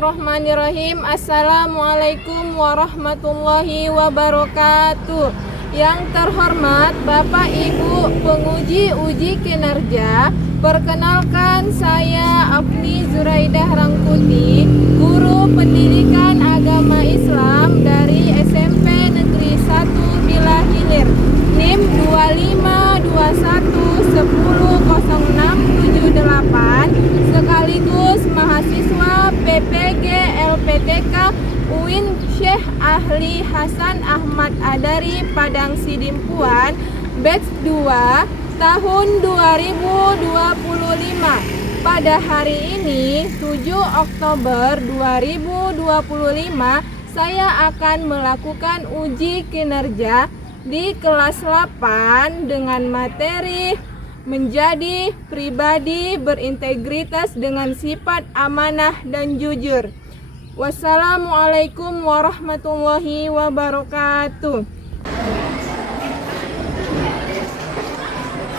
Bismillahirrahmanirrahim. Assalamualaikum warahmatullahi wabarakatuh. Yang terhormat Bapak Ibu penguji uji kinerja, perkenalkan saya Afni Zuraidah Rangkuti, guru pendidikan agama Islam dari SMP Negeri 1 Bila Hilir, NIM 2521100678, sekaligus mahasiswa PPG LPTK UIN Syekh Ahli Hasan Ahmad Adari Padang Sidimpuan, batch 2 tahun 2025. Pada hari ini 7 Oktober 2025, saya akan melakukan uji kinerja di kelas 8 dengan materi menjadi pribadi berintegritas dengan sifat amanah dan jujur. Wassalamualaikum warahmatullahi wabarakatuh.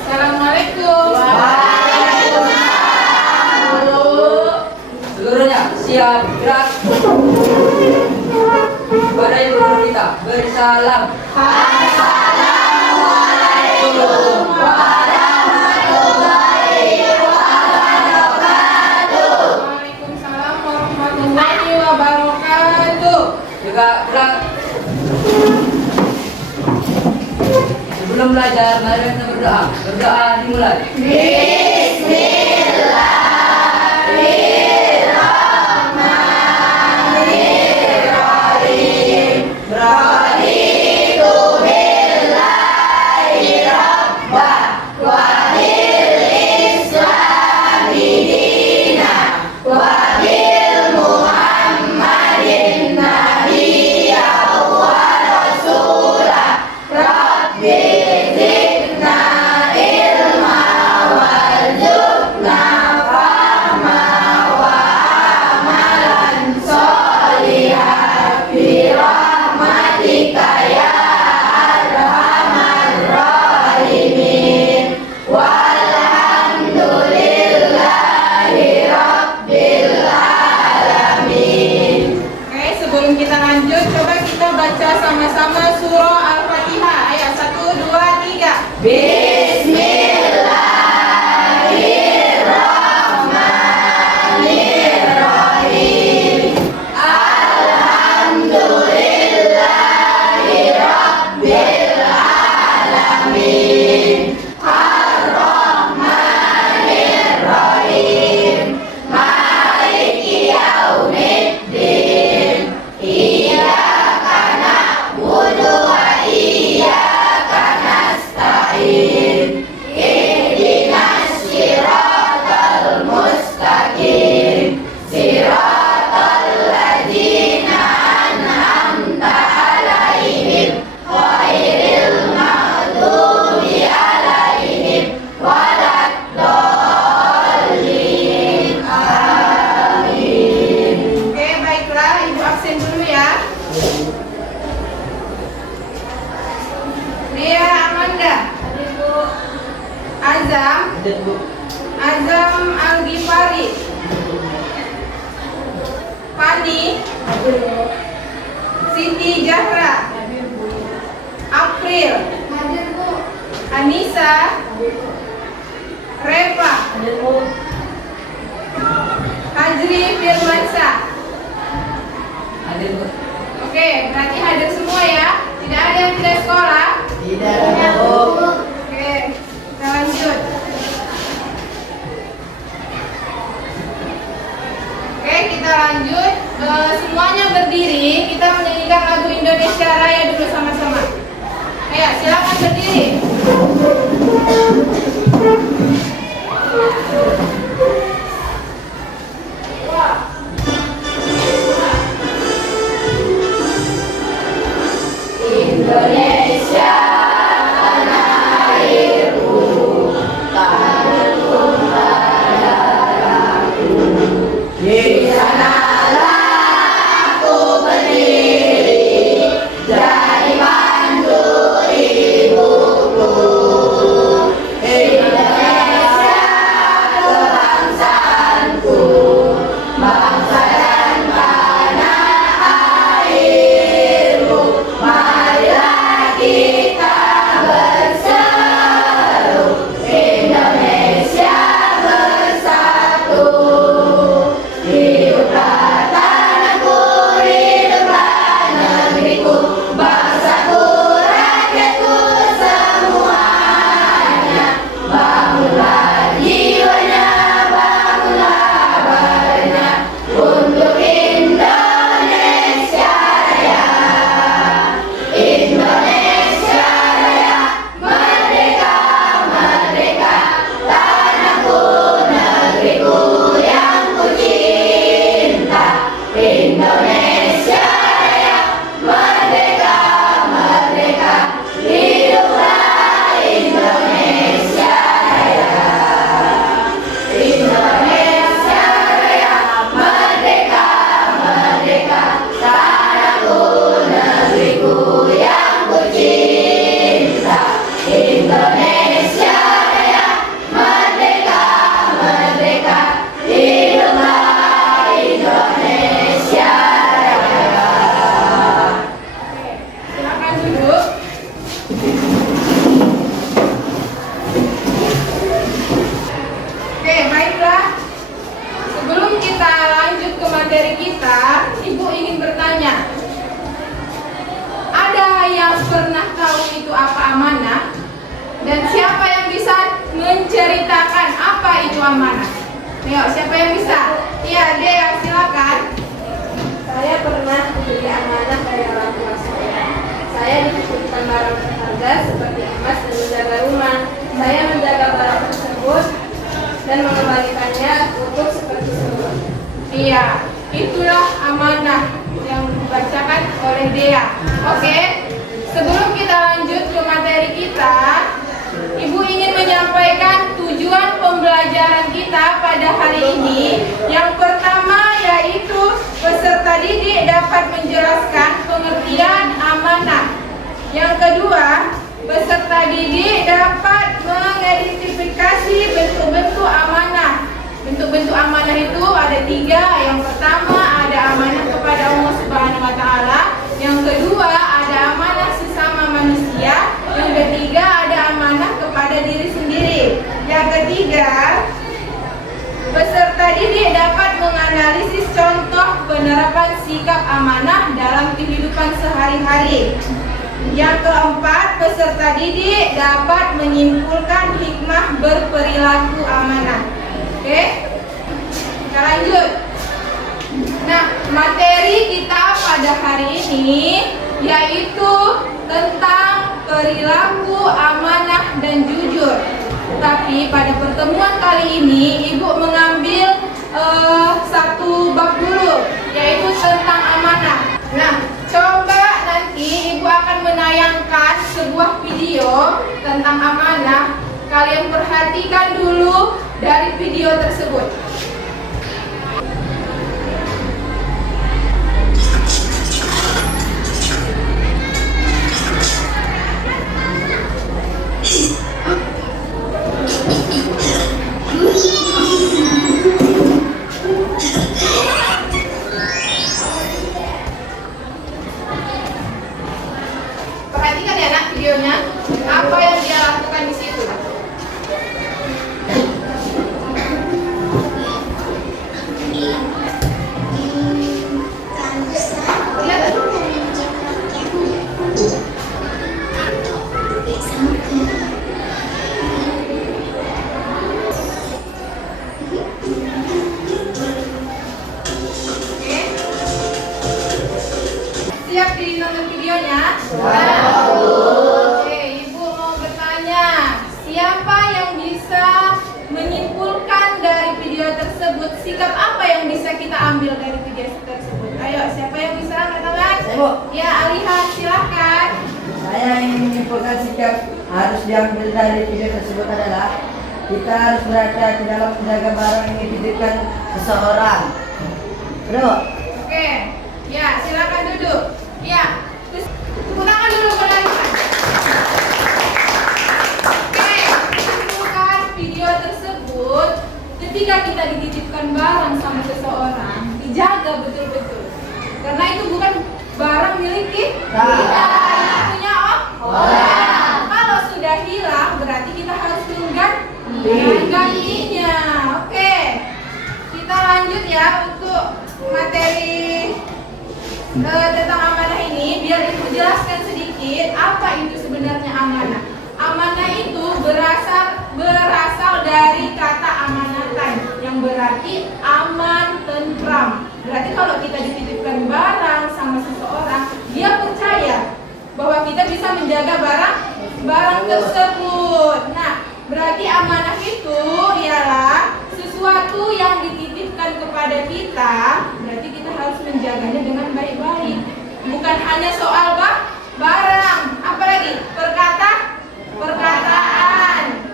Assalamualaikum. Seluruhnya siap gerak. Kepada ibu guru kita bersalam. Assalamualaikum warahmatullahi wabarakatuh. Waalaikumsalam warahmatullahi wabarakatuh. Juga gerak. Sebelum belajar, mari kita berdoa. Berdoa dimulai. Sebelum kita lanjut, coba kita baca sama-sama surah Al-Fatihah ayat 1, 2, 3. Bismillahirrahmanirrahim. Alhamdulillahirabbil alamin. Ar-Rahmanir-Rahim. Maliki yaumiddin. Iyyaka na'budu wa iyyaka nasta'in. Ihdinas siratal mustaqim. Siratal ladzina an'amta 'alaihim ghairil maghdubi 'alaihim waladdallin. Amin. Oke, baiklah, Ibu absen dulu ya. Lia Amanda. Azam. Azam Al-Ghifari. Fani. Siti Jahra. April. Anissa. Reva. Hajri Firmansyah. Hadir, Bu. Oke, berarti hadir semua ya. Tidak ada yang tidak sekolah. Tidak, Bu. Oke, kita lanjut. Oke, kita lanjut. Semuanya berdiri. Kita menyanyikan lagu Indonesia Raya dulu sama-sama. Ayo, silakan berdiri. Indonesia tanah airku, tanahku darahku. Di sanalah aku berdiri, jadi mantu ibuku. Indonesia materi kita, Ibu ingin bertanya, ada yang pernah tahu itu apa amanah? Dan siapa yang bisa menceritakan apa itu amanah? Ayo, siapa yang bisa? Iya, Dea, silakan. Saya pernah diberi amanah dari orang tua saya. Saya dititipkan barang berharga seperti emas dan menjaga rumah. Saya menjaga barang tersebut dan mengembalikannya utuh seperti semula. Iya, itulah amanah yang dibacakan oleh Dea. Oke, sebelum kita lanjut ke materi kita, Ibu ingin menyampaikan tujuan pembelajaran kita pada hari ini. Yang pertama yaitu peserta didik dapat menjelaskan pengertian amanah. Yang kedua, peserta didik dapat mengidentifikasi bentuk-bentuk amanah. Bentuk-bentuk amanah itu ada 3. Yang pertama ada amanah kepada Allah Subhanahu wa Ta'ala. Yang kedua ada amanah sesama manusia. Yang ketiga ada amanah kepada diri sendiri. Yang ketiga, peserta didik dapat menganalisis contoh penerapan sikap amanah dalam kehidupan sehari-hari. Yang keempat, peserta didik dapat menyimpulkan hikmah berperilaku amanah. Oke, kita lanjut. Nah, materi kita pada hari ini yaitu tentang perilaku amanah dan jujur. Tapi pada pertemuan kali ini Ibu mengambil satu bab dulu, yaitu tentang amanah. Nah, coba nanti Ibu akan menayangkan sebuah video tentang amanah. Kalian perhatikan dulu dari video tersebut. Perhatikan ya nak videonya, apa yang dia lakukan di situ. Lihat. Siap dinonton videonya? Oke, Ibu mau bertanya, siapa yang bisa menyimpulkan dari video tersebut? Sikap apa yang bisa kita ambil dari video tersebut? Ayo, siapa yang bisa angkat tangan? Ibu. Ya, Alihan, silakan. Saya ingin menyimpulkan sikap harus diambil dari video tersebut adalah kita harus berhati-hati dalam menjaga barang yang dititipkan seseorang. Bro, Oke, ya silakan duduk. Ya, terus tepuk tangan dulu buat Alihan. Oke, simpulkan video tersebut. Ketika kita dititipkan barang sama seseorang, dijaga betul-betul. Karena itu bukan barang milik kita, itu punya orang. Kalau sudah hilang, berarti kita harus menggantinya. Oke, kita lanjut ya untuk materi tentang amanah ini. Biar Ibu jelaskan sedikit apa itu sebenarnya amanah. Amanah itu berasal dari kata amanatan yang berarti aman, tentram. Berarti kalau kita dititipkan barang sama seseorang, dia percaya bahwa kita bisa menjaga barang tersebut. Nah, berarti amanah itu ialah sesuatu yang dititipkan kepada kita, berarti kita harus menjaganya dengan baik-baik. Bukan hanya soal barang, apalagi perkataan.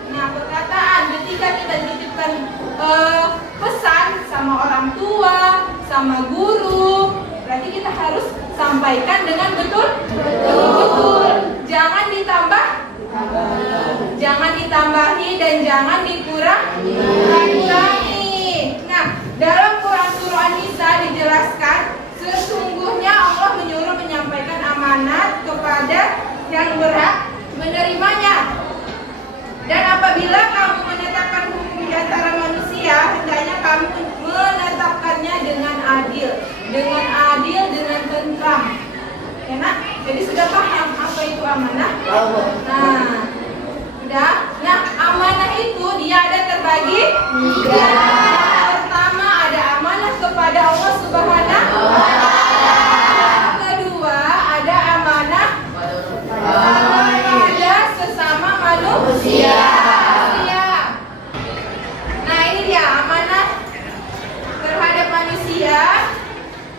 Nah, perkataan ketika kita dititipkan pesan sama orang tua, sama guru, berarti kita harus sampaikan dengan betul. Jangan ditambahi dan jangan dikurangi. Nah, dalam Quran surah An-Nisa dijelaskan sesungguhnya Allah menyuruh menyampaikan amanat kepada yang berhak menerimanya. Dan apabila kamu menetapkan hukum di antara manusia, hendaknya kamu menetapkannya dengan adil. dengan adil, dengan tentram. Enak? Jadi sudah paham apa itu amanah? Nah, udah. Nah, amanah itu dia ada terbagi tiga. Pertama ada amanah kepada Allah Subhanahu wa Ta'ala. Kedua ada amanah kepada sesama manusia. Nah, ini dia amanah terhadap manusia.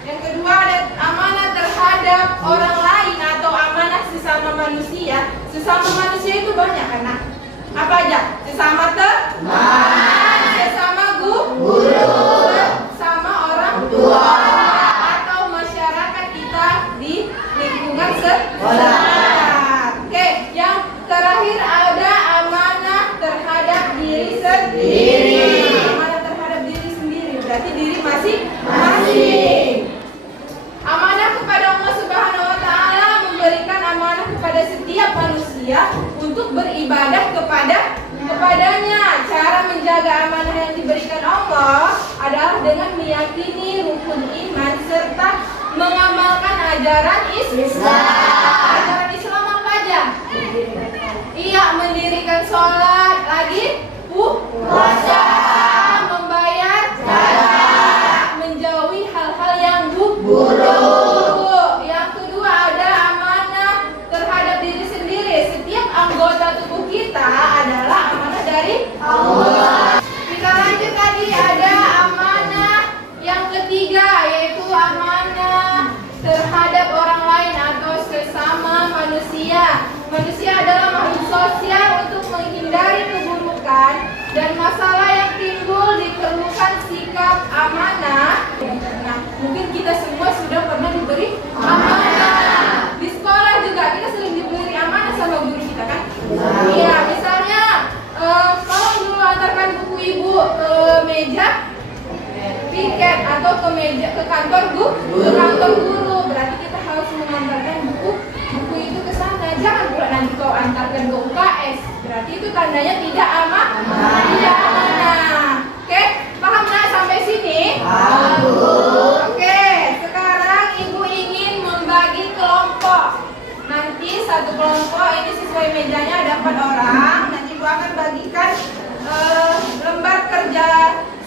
Yang kedua ada amanah terhadap orang lain atau amanah sesama manusia. Sesama manusia itu banyak kan? Apa aja? Sesama teman, sesama guru, sama orang tua, atau masyarakat kita di lingkungan sekitar. Oke, yang terakhir ada amanah terhadap diri sendiri. Amanah terhadap diri sendiri berarti diri masing-masing. Amanah kepada Allah Subhanahu wa Ta'ala memberikan amanah kepada setiap manusia untuk beribadah kepadanya. Cara menjaga amanah yang diberikan Allah adalah dengan meyakini rukun iman serta mengamalkan ajaran Islam. Ajaran Islam apa aja? Iya, mendirikan sholat, lagi puasa, membayar zakat, menjauhi hal-hal yang buruk. Yang kedua ada amanah terhadap diri sendiri. Setiap anggota tubuh kita adalah amanah dari Allah. Kita lanjut tadi ada amanah yang ketiga, yaitu amanah terhadap orang lain atau sesama manusia. Manusia adalah makhluk sosial. Untuk menghindari keburukan dan masalah yang timbul diperlukan sikap amanah. Nah, mungkin kita semua sudah pernah diberi amanah. Di sekolah juga kita sering diberi amanah sama guru kita kan? Iya, misalnya kalau dulu antarkan buku ibu ke meja piket atau ke kantor guru, berarti kita harus mengantarkan buku itu ke sana. Jangan pula nanti kau antarkan ke UKS, berarti itu tandanya tidak amanah. Oke, paham nak sampai sini? Oke, sekarang ibu ingin membagi kelompok. Nanti satu kelompok ini sesuai mejanya ada 4 orang. Nanti ibu akan bagikan lembar kerja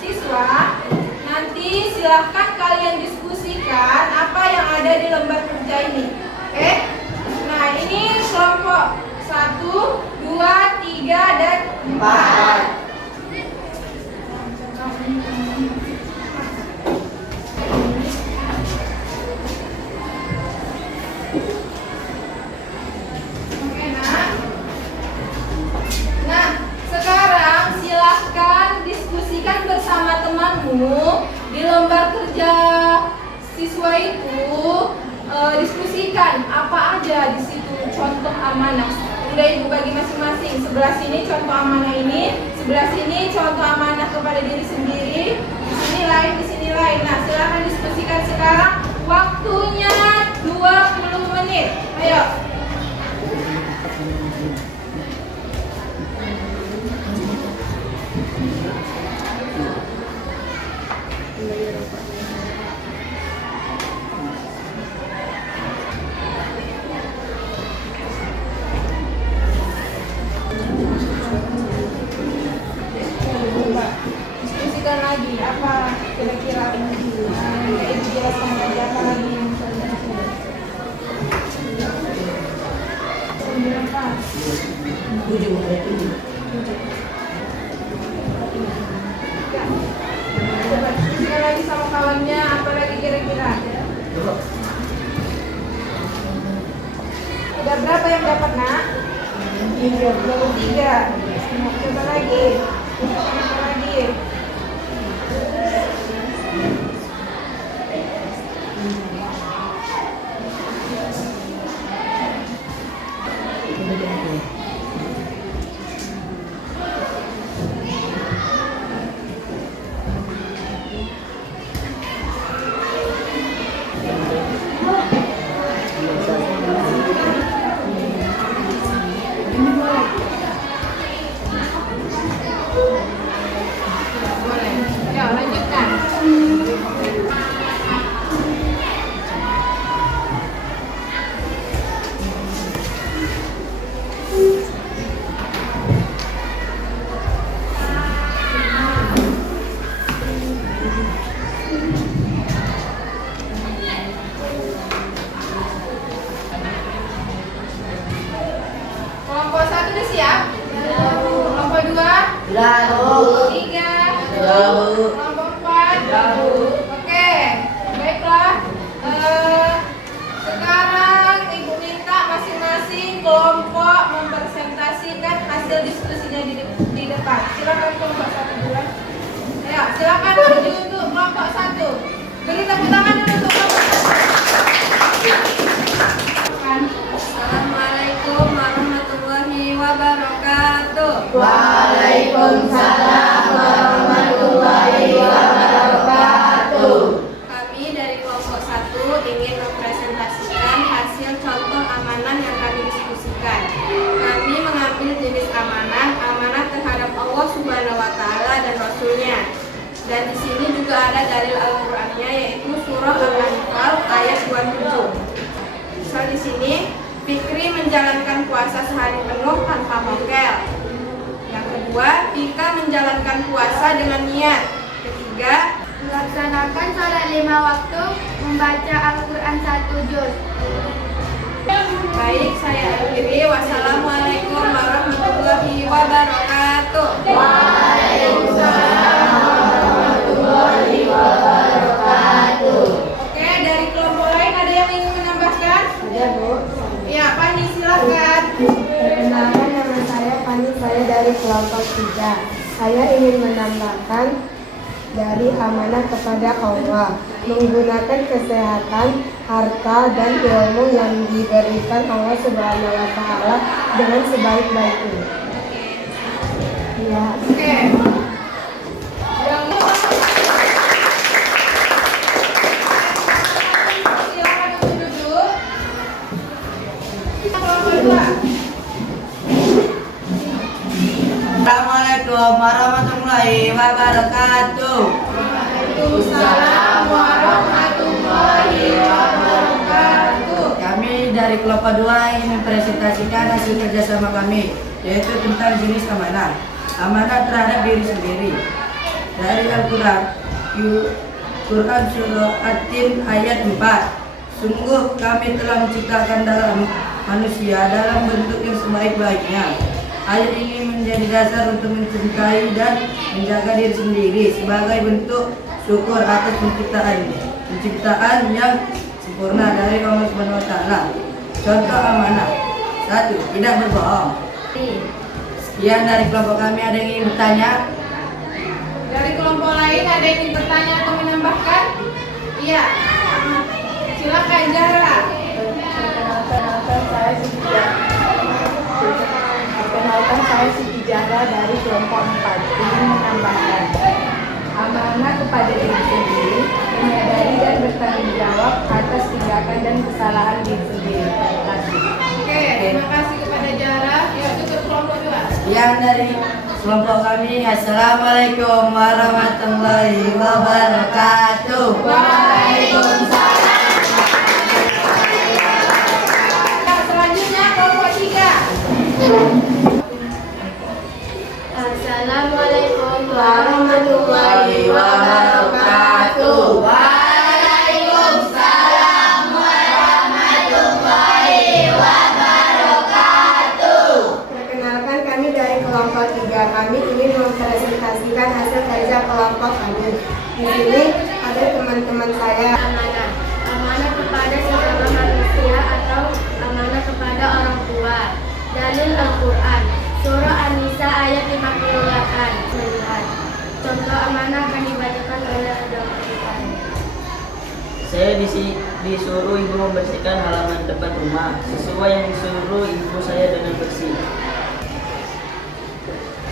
siswa. Nanti silahkan kalian diskusikan apa yang ada di lembar kerja ini. Oke? Nah, ini kelompok 1, 2, 3, dan 4. Oke, nah, sekarang silahkan diskusikan bersama temanmu di lembar kerja siswa itu. Diskusikan apa aja di situ contoh amanah. Udah ibu bagi masing-masing. Sebelah sini contoh amanah ini, sebelah sini contoh amanah kepada diri sendiri. Di sini lain, di sini lain. Nah, silakan diskusikan sekarang. Waktunya 20 menit. Ayo. Diskusikan lagi apa kira-kira ibu jelaskan lagi apa lagi yang coba diskusikan lagi sama kawannya apa lagi kira-kira. Udah berapa yang dapat nak? 23. Coba lagi. Coba lagi. Ya, Bu. Oke, baiklah. Sekarang Ibu minta masing-masing kelompok mempresentasikan hasil diskusinya di depan. Silakan kelompok satu duluan. Ya, silakan maju untuk kelompok satu. Beri tepuk tangan dulu untuk kelompok satu. Assalamualaikum warahmatullahi wabarakatuh. Waalaikumsalam warahmatullahi wabarakatuh. Kami dari kelompok 1 ingin mempresentasikan hasil contoh amanah yang kami diskusikan. Kami mengambil jenis amanah terhadap Allah Subhanahu wa taala dan Rasulnya. Dan di sini juga ada dalil Al-Qur'annya, yaitu surah Al-Anfal ayat 27. Misal di sini, Fikri menjalankan puasa sehari penuh tanpa mokel. Yang kedua, Vika menjalankan puasa dengan niat. Ketiga, Melaksanakan sholat 5 waktu, membaca Al-Quran 1 juz. baik, saya akhiri. Wassalamualaikum warahmatullahi wabarakatuh. Oke, dari kelompok lain ada yang ingin menambahkan? Ada, Bu. Ya, Pani silakan. Perkenalkan, nama saya Fani, saya dari kelompok 3. Saya ingin menambahkan dari amanah kepada Allah, menggunakan kesehatan, harta, dan ilmu yang diberikan Allah Subhanahu wa taala dengan sebaik-baiknya. Ya. Oke. Yang silakan untuk duduk. Kelompok dua. Assalamualaikum warahmatullahi wabarakatuh. Waalaikumsalam warahmatullahi wabarakatuh. Kami dari kelompok 2 ingin mempresentasikan hasil kerjasama kami, yaitu tentang jenis amanah. Amanah terhadap diri sendiri. Dari Al-Quran, Quran Surah At-Tin ayat 4. Sungguh kami telah menciptakan dalam manusia dalam bentuk yang sebaik-baiknya. Ayat ini menjadi dasar untuk mencintai dan menjaga diri sendiri sebagai bentuk syukur atas penciptaan yang sempurna dari Allah Subhanahu wa taala. Contoh amanah. 1. Tidak berbohong. Sekian dari kelompok kami, ada yang ingin bertanya? Dari kelompok lain ada yang ingin bertanya atau menambahkan? Iya. Silakan Zahra. Perkenalkan, saya Siti Zahra dari kelompok 4 ingin menambahkan amanah kepada diri sendiri, menyadari dan bertanggung jawab atas tindakan dan kesalahan diri sendiri. Terima kasih. Oke, terima kasih kepada Zahra. Ya, cukup kelompok dua. Sekian dari kelompok kami. Assalamualaikum warahmatullahi wabarakatuh. Waalaikumsalam. Nah, selanjutnya kelompok 3. Assalamualaikum warahmatullahi wabarakatuh. Waalaikumsalam warahmatullahi wabarakatuh. Perkenalkan, kami dari kelompok 3. Kami ingin mempresentasikan hasil kerja kelompok kami. Di sini ada teman-teman saya. Amanah kepada sesama manusia atau amanah kepada orang tua. Dalil Al-Quran, Surah An-Nisa ayat 58. Contoh amanah akan dibacakan oleh agama kita. Saya disuruh ibu membersihkan halaman depan rumah sesuai yang disuruh ibu saya dengan bersih.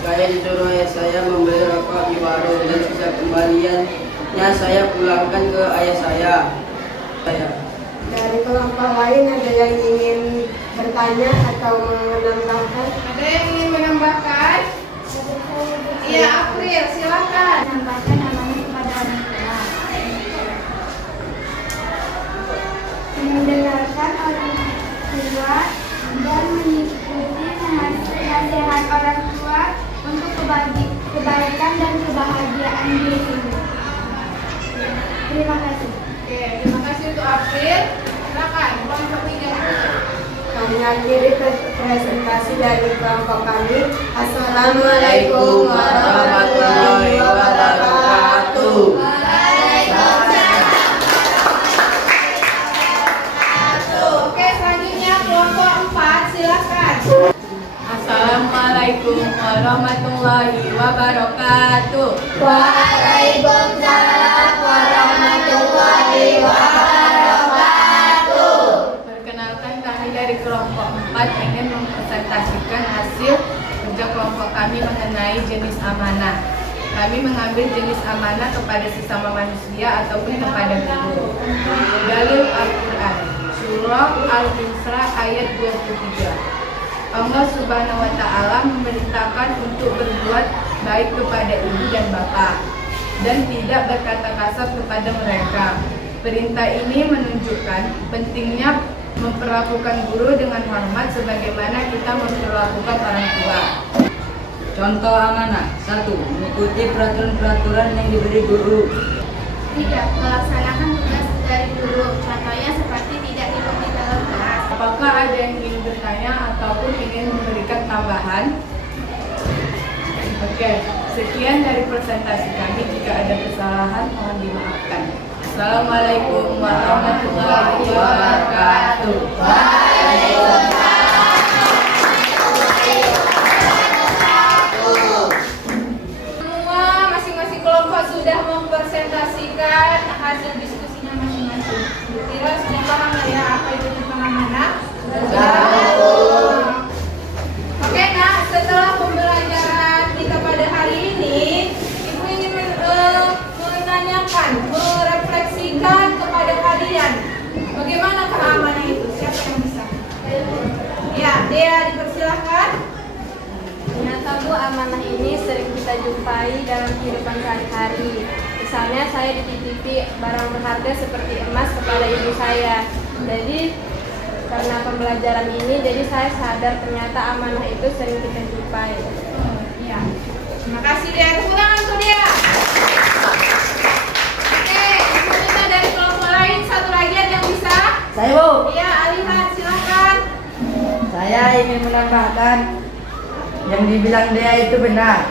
Saya disuruh ayah saya membeli rokok di warung dan sisa kembaliannya saya pulangkan ke ayah saya. Dari kelompok lain ada yang ingin bertanya atau menambahkan? Ada yang ingin menambahkan? Iya, April, silakan. Menambahkan amanah kepada orang tua. Mendengarkan orang tua dan mengikuti nasihat orang tua untuk kebaikan dan kebahagiaan diri sendiri. Terima kasih. Oke, terima kasih untuk April. Silakan, kelompok 3. Kami akhiri presentasi dari kelompok kami. Assalamualaikum warahmatullahi wabarakatuh. warahmatullahi wabarakatuh. Waalaikumsalam warahmatullahi wabarakatuh. Perkenalkan, kami dari kelompok 4 ingin mempresentasikan hasil kerja kelompok kami mengenai jenis amanah. Kami mengambil jenis amanah kepada sesama manusia ataupun kepada guru. Dalil Al-Quran, Surah Al-Isra ayat 23. Allah Subhanahu wa Ta'ala memerintahkan untuk berbuat baik kepada ibu dan bapak dan tidak berkata kasar kepada mereka. Perintah ini menunjukkan pentingnya memperlakukan guru dengan hormat sebagaimana kita memperlakukan orang tua. Contoh amanah 1. Mengikuti peraturan-peraturan yang diberi guru. 3. Melaksanakan tugas dari guru. Contohnya seperti tidak tidur di dalam kelas. Apakah ada yang ingin bertanya ataupun ingin memberikan tambahan? Oke, sekian dari presentasi kami. Jika ada kesalahan mohon dimaafkan. Assalamualaikum warahmatullahi wabarakatuh. Semua masing-masing kelompok sudah mempresentasikan hasil diskusinya masing-masing. Kira sudah paham nggak ya apa itu tentang amanah? Oke, nah setelah pembelajaran kita pada hari ini, Ibu ingin menanyakan, merefleksikan kepada kalian bagaimana amanah itu? Siapa yang bisa? Ya, Dea dipersilahkan. Ternyata Bu, amanah ini sering kita jumpai dalam kehidupan sehari-hari. Misalnya saya dititipi barang berharga seperti emas kepada ibu saya. Jadi karena pembelajaran ini, jadi saya sadar ternyata amanah itu sering kita jumpai. Ya, terima kasih Dea. Tepuk tangan untuk Dea. Oke, Ibu minta dari kelompok lain satu lagi ada yang bisa? Saya Bu, Iya, Alihan silakan. saya ingin menambahkan yang dibilang Dea itu benar.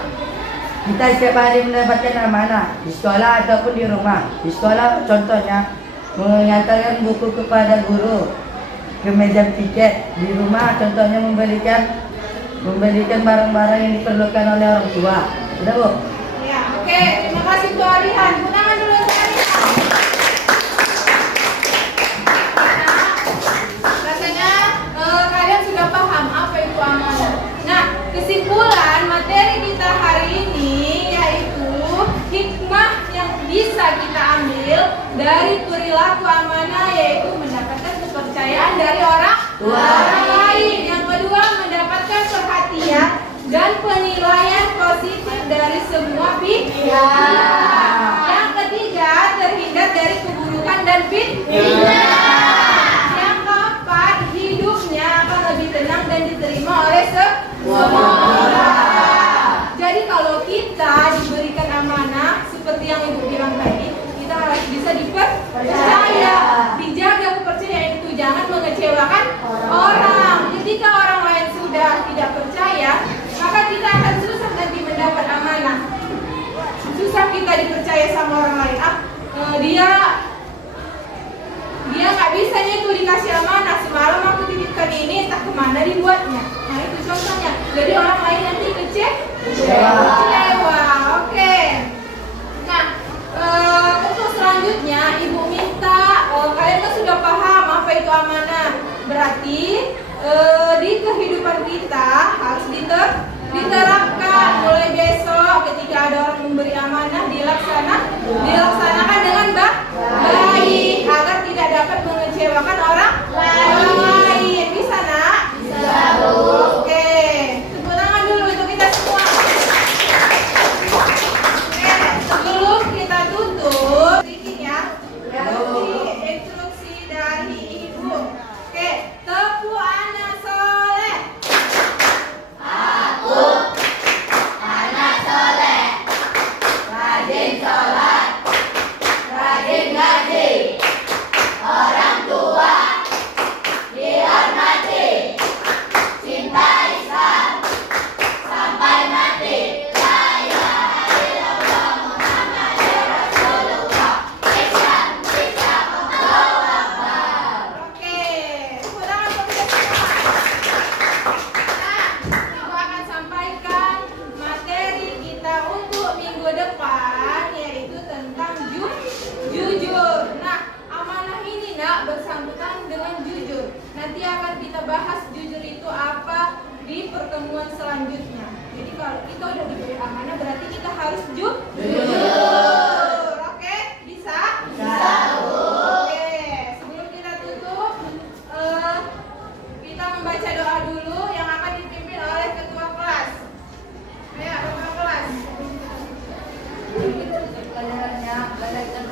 Kita setiap hari mendapatkan amanah di sekolah ataupun di rumah. Di sekolah contohnya mengantarkan buku kepada guru ke meja piket. Di rumah contohnya memberikan barang-barang yang diperlukan oleh orang tua. Sudah Bu? Ya, oke, terima kasih Bu Alihan. Tepuk tangan dulu untuk Alihan. Rasanya kalian sudah paham apa itu amanah. Nah, kesimpulan materi kita hari ini yaitu hikmah yang bisa kita ambil dari perilaku amanah, yaitu mendapatkan kepercayaan dari orang lain. Yang kedua, mendapatkan perhatian dan penilaian positif dari semua pihak. Yang ketiga, terhindar dari keburukan dan fitnah. Yang keempat, hidupnya akan lebih tenang dan diterima oleh semua orang. Jadi kalau kita diberikan amanah seperti yang Ibu bilang tadi, kita harus bisa dipercaya, dijaga kepercayaan itu, jangan mengecewakan orang. Ketika orang lain sudah tidak percaya, maka kita akan susah nanti mendapat amanah. Susah kita dipercaya sama orang lain. Dia nggak bisa nih tuh dikasih amanah. Semalam aku titipkan ini, entah kemana dibuatnya. Nah itu contohnya. Jadi orang lain nanti kecewa. Oke. Nah, untuk selanjutnya Ibu minta kalian kan sudah paham apa itu amanah. Berarti di kehidupan kita harus diterapkan. Mulai besok ketika ada orang memberi amanah, dilaksanakan dengan baik agar tidak dapat mengecewakan orang lain. Bisa nak? Bisa Bu. Oke, tepuk tangan dulu untuk kita semua. Oke, sebelum kita tutup sedikit ya, instruksi dari Ibu. Oke, tepu anak soleh. Aku anak soleh, rajin sholat,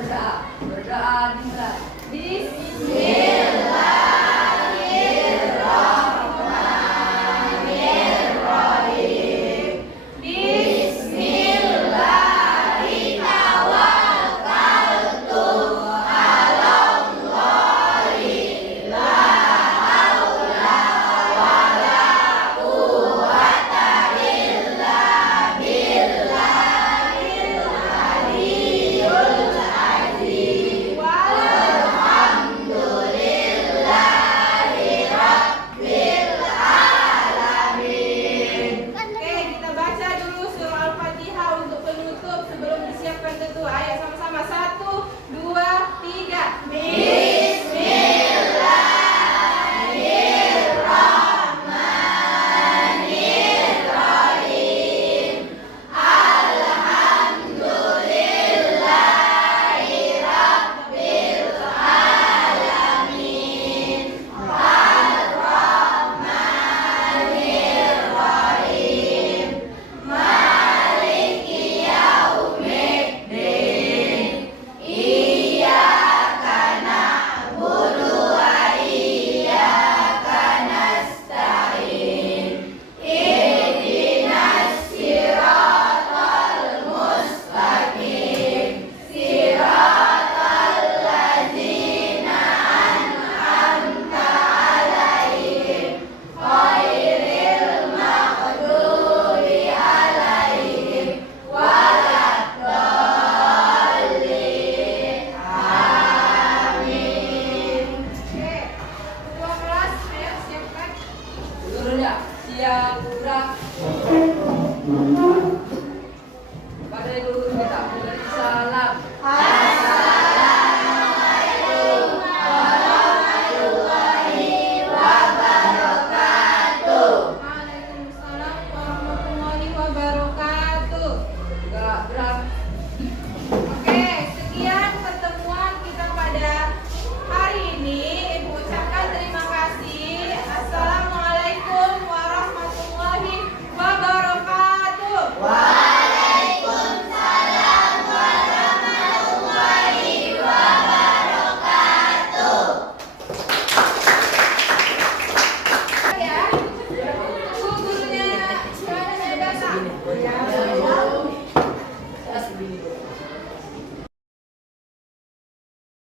Berdoa dimulai. Bismillah.